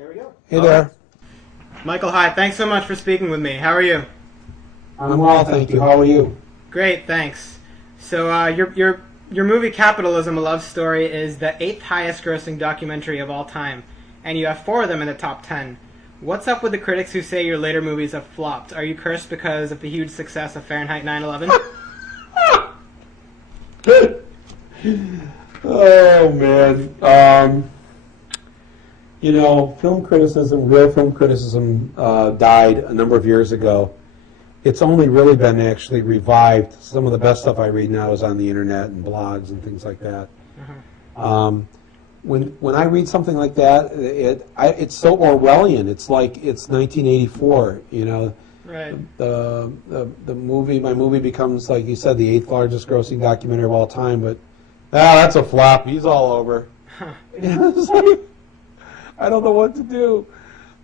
Hey there. Michael, hi. Thanks so much for speaking with me. How are you? I'm well, thank you. How are you? Great, thanks. So your movie Capitalism: A Love Story is the 8th highest grossing documentary of all time, and you have 4 of them in the top 10. What's up with the critics who say your later movies have flopped? Are you cursed because of the huge success of Fahrenheit 9/11? Oh, man. Real film criticism died a number of years ago. It's only really been actually revived. Some of the best stuff I read now is on the internet and blogs and things like that. When I read something like that, it's so Orwellian. It's like it's 1984. Right. My movie becomes, like you said, the 8th largest grossing documentary of all time. But that's a flop. He's all over. It's like, I don't know what to do.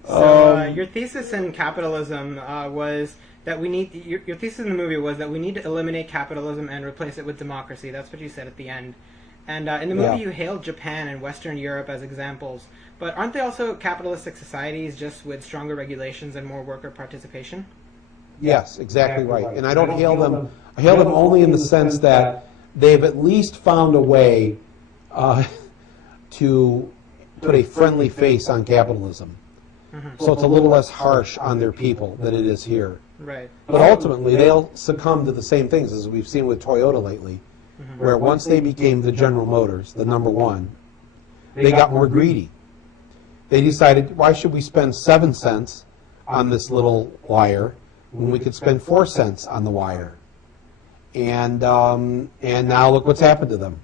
So your thesis in Capitalism was that we need. Your thesis in the movie was that we need to eliminate capitalism and replace it with democracy. That's what you said at the end. And in the movie, you hailed Japan and Western Europe as examples. But aren't they also capitalistic societies, just with stronger regulations and more worker participation? Yes, exactly right. And I don't hail them. I hail them only in the sense that they've at least found a way to put a friendly face on capitalism. So it's a little less harsh on their people than it is here. Right. But ultimately, they'll succumb to the same things as we've seen with Toyota lately, where once they became the General Motors, the number one, they got more greedy. They decided, why should we spend 7 cents on this little wire when we could spend 4 cents on the wire? And now look what's happened to them.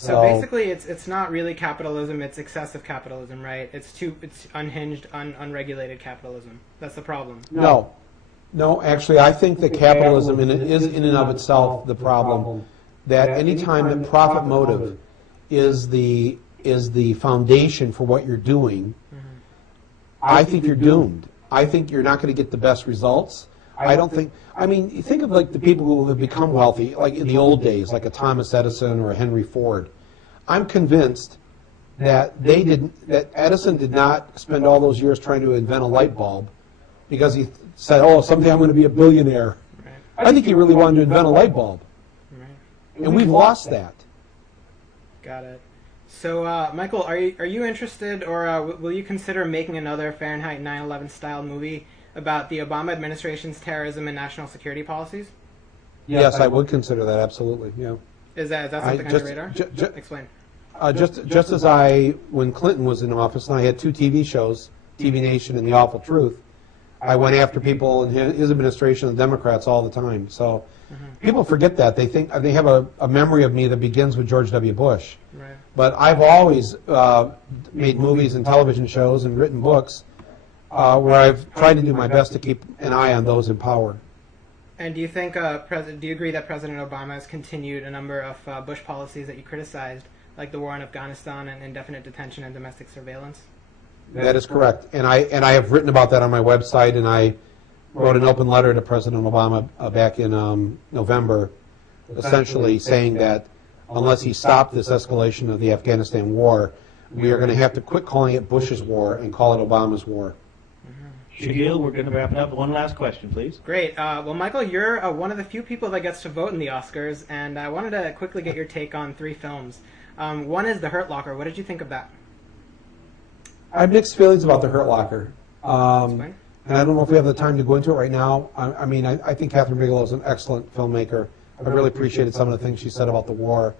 So basically, it's not really capitalism; it's excessive capitalism, right? It's unhinged, unregulated capitalism. That's the problem. No, actually, I think that capitalism is in and of itself the problem. That any time that profit motive is the foundation for what you're doing, I think you're doomed. I think you're not going to get the best results. You think of like the people who have become wealthy, like in the old days, like a Thomas Edison or a Henry Ford. I'm convinced that Edison did not spend all those years trying to invent a light bulb because he said, "Oh, someday I'm going to be a billionaire." Right. I think he really wanted to invent a light bulb, and we've lost that. Got it. So, Michael, are you interested, or will you consider making another Fahrenheit 9/11 style movie about the Obama administration's terrorism and national security policies? Yes, I would consider that, absolutely. Yeah. Is that something on your radar? Explain. Just as when Clinton was in office, and I had 2 TV shows, TV Nation and The Awful Truth, I went after people in his administration, the Democrats, all the time. So people forget that. They think they have a memory of me that begins with George W. Bush. Right. But I've always made movies and television shows and written books where I've tried to do my best to keep an eye on those in power. And do you think, do you agree that President Obama has continued a number of Bush policies that you criticized, like the war in Afghanistan and indefinite detention and domestic surveillance? That is correct. And I have written about that on my website, and I wrote an open letter to President Obama back in November, essentially saying that unless he stopped this escalation of the Afghanistan war, we are going to have to quit calling it Bush's war and call it Obama's war. Shaquille, we're going to wrap it up. One last question, please. Great. Well, Michael, you're one of the few people that gets to vote in the Oscars, and I wanted to quickly get your take on 3 films. One is The Hurt Locker. What did you think of that? I have mixed feelings about The Hurt Locker. And I don't know if we have the time to go into it right now. I think Catherine Bigelow is an excellent filmmaker. I really appreciated some of the things she said about the war.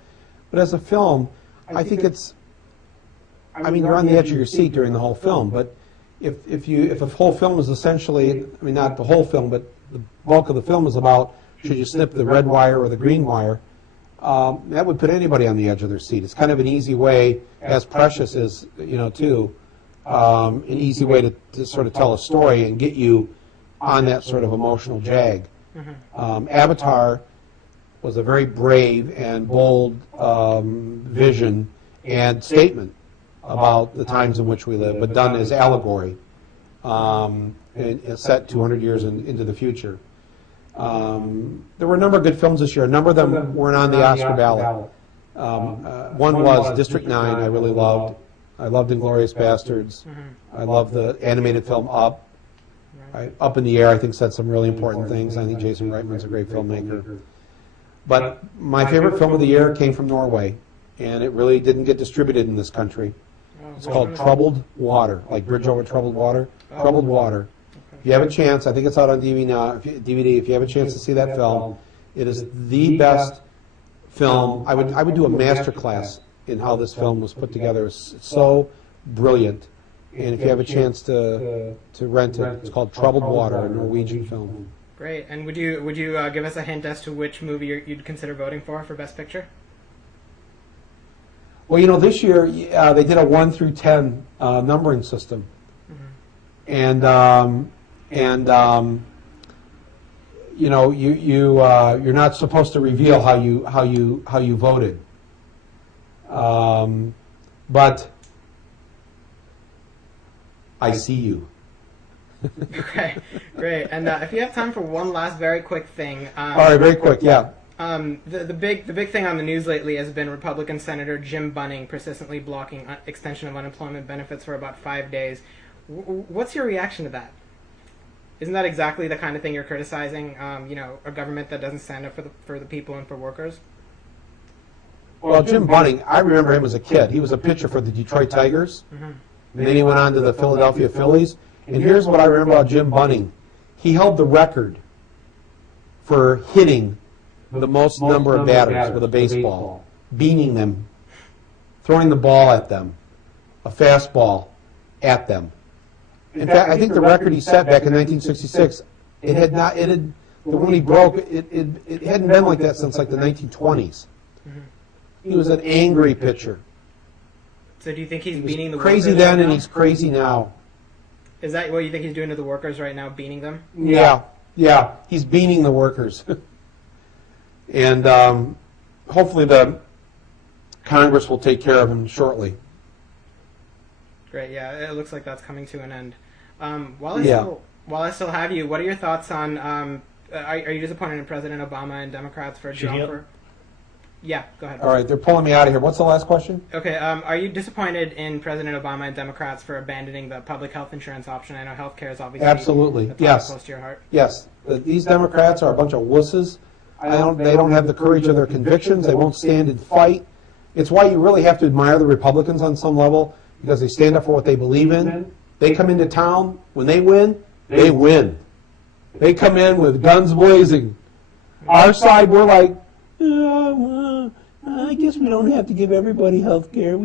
But as a film, I think it's... you're on the edge of your seat during the whole film, but if a whole film is essentially, not the whole film, but the bulk of the film is about should you snip the red wire or the green wire, that would put anybody on the edge of their seat. It's kind of an easy way, as Precious is, too, an easy way to sort of tell a story and get you on that sort of emotional jag. Avatar was a very brave and bold vision and statement about the times in which we live, but done as allegory, and set 200 years into the future. There were a number of good films this year. A number of them weren't on the Oscar ballot. One was District 9, I really loved. I loved Inglourious Bastards. I love the animated film Up. Up in the Air, I think, said some really important things. I think Jason Reitman's a great filmmaker. But my favorite film of the year came from Norway, and it really didn't get distributed in this country. It's called Troubled Water, like Bridge Over Troubled Water. Troubled Water. If you have a chance, I think it's out on DVD now. If you have a chance to see that film, it is the best film. I would do a master class in how this film was put together. It's so brilliant. And if you have a chance to rent it, it's called Troubled Water, a Norwegian film. Great. And would you give us a hint as to which movie you'd consider voting for Best Picture? Well, you know, this year they did a 1 through 10 numbering system, and you know, you're not supposed to reveal how you voted, but I see you. Okay, great. And if you have time for one last very quick thing. All right, very quick, yeah. The big thing on the news lately has been Republican Senator Jim Bunning persistently blocking extension of unemployment benefits for about 5 days. What's your reaction to that? Isn't that exactly the kind of thing you're criticizing? You know, a government that doesn't stand up for the people and for workers? Well, Jim Bunning, I remember him as a kid. He was a pitcher for the Detroit Tigers, and then he went on to the Philadelphia Phillies. And here's what I remember about Jim Bunning. He held the record for hitting the most number of batters with a baseball, beaning them, throwing the ball at them, a fastball at them. In fact, I think the record he set back in 1966, when he broke, it hadn't been like that since like the 1920s. He was an angry pitcher. So do you think he's beating the crazy workers then right and now? he's crazy now. Is that what you think he's doing to the workers right now, beating them? Yeah, he's beaning the workers. And hopefully the Congress will take care of him shortly. Great, yeah, it looks like that's coming to an end. While I still have you, what are your thoughts on, are you disappointed in President Obama and Democrats for Yeah, go ahead. All right, they're pulling me out of here. What's the last question? Okay, are you disappointed in President Obama and Democrats for abandoning the public health insurance option? I know health care is obviously Absolutely, yes. close to your heart. Yes, these Democrats are a bunch of wusses. They don't have the courage of their convictions. They won't stand and fight. It's why you really have to admire the Republicans on some level, because they stand up for what they believe in. They come into town. When they win, they win. They come in with guns blazing. Our side, we're like, I guess we don't have to give everybody health care.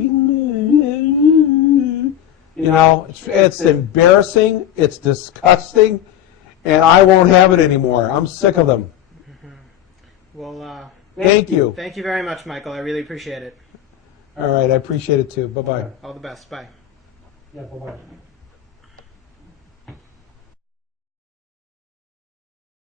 It's embarrassing. It's disgusting. And I won't have it anymore. I'm sick of them. Well, thank you. Thank you very much, Michael. I really appreciate it. All right, I appreciate it too. Bye-bye. All the best. Bye. Yeah, bye-bye.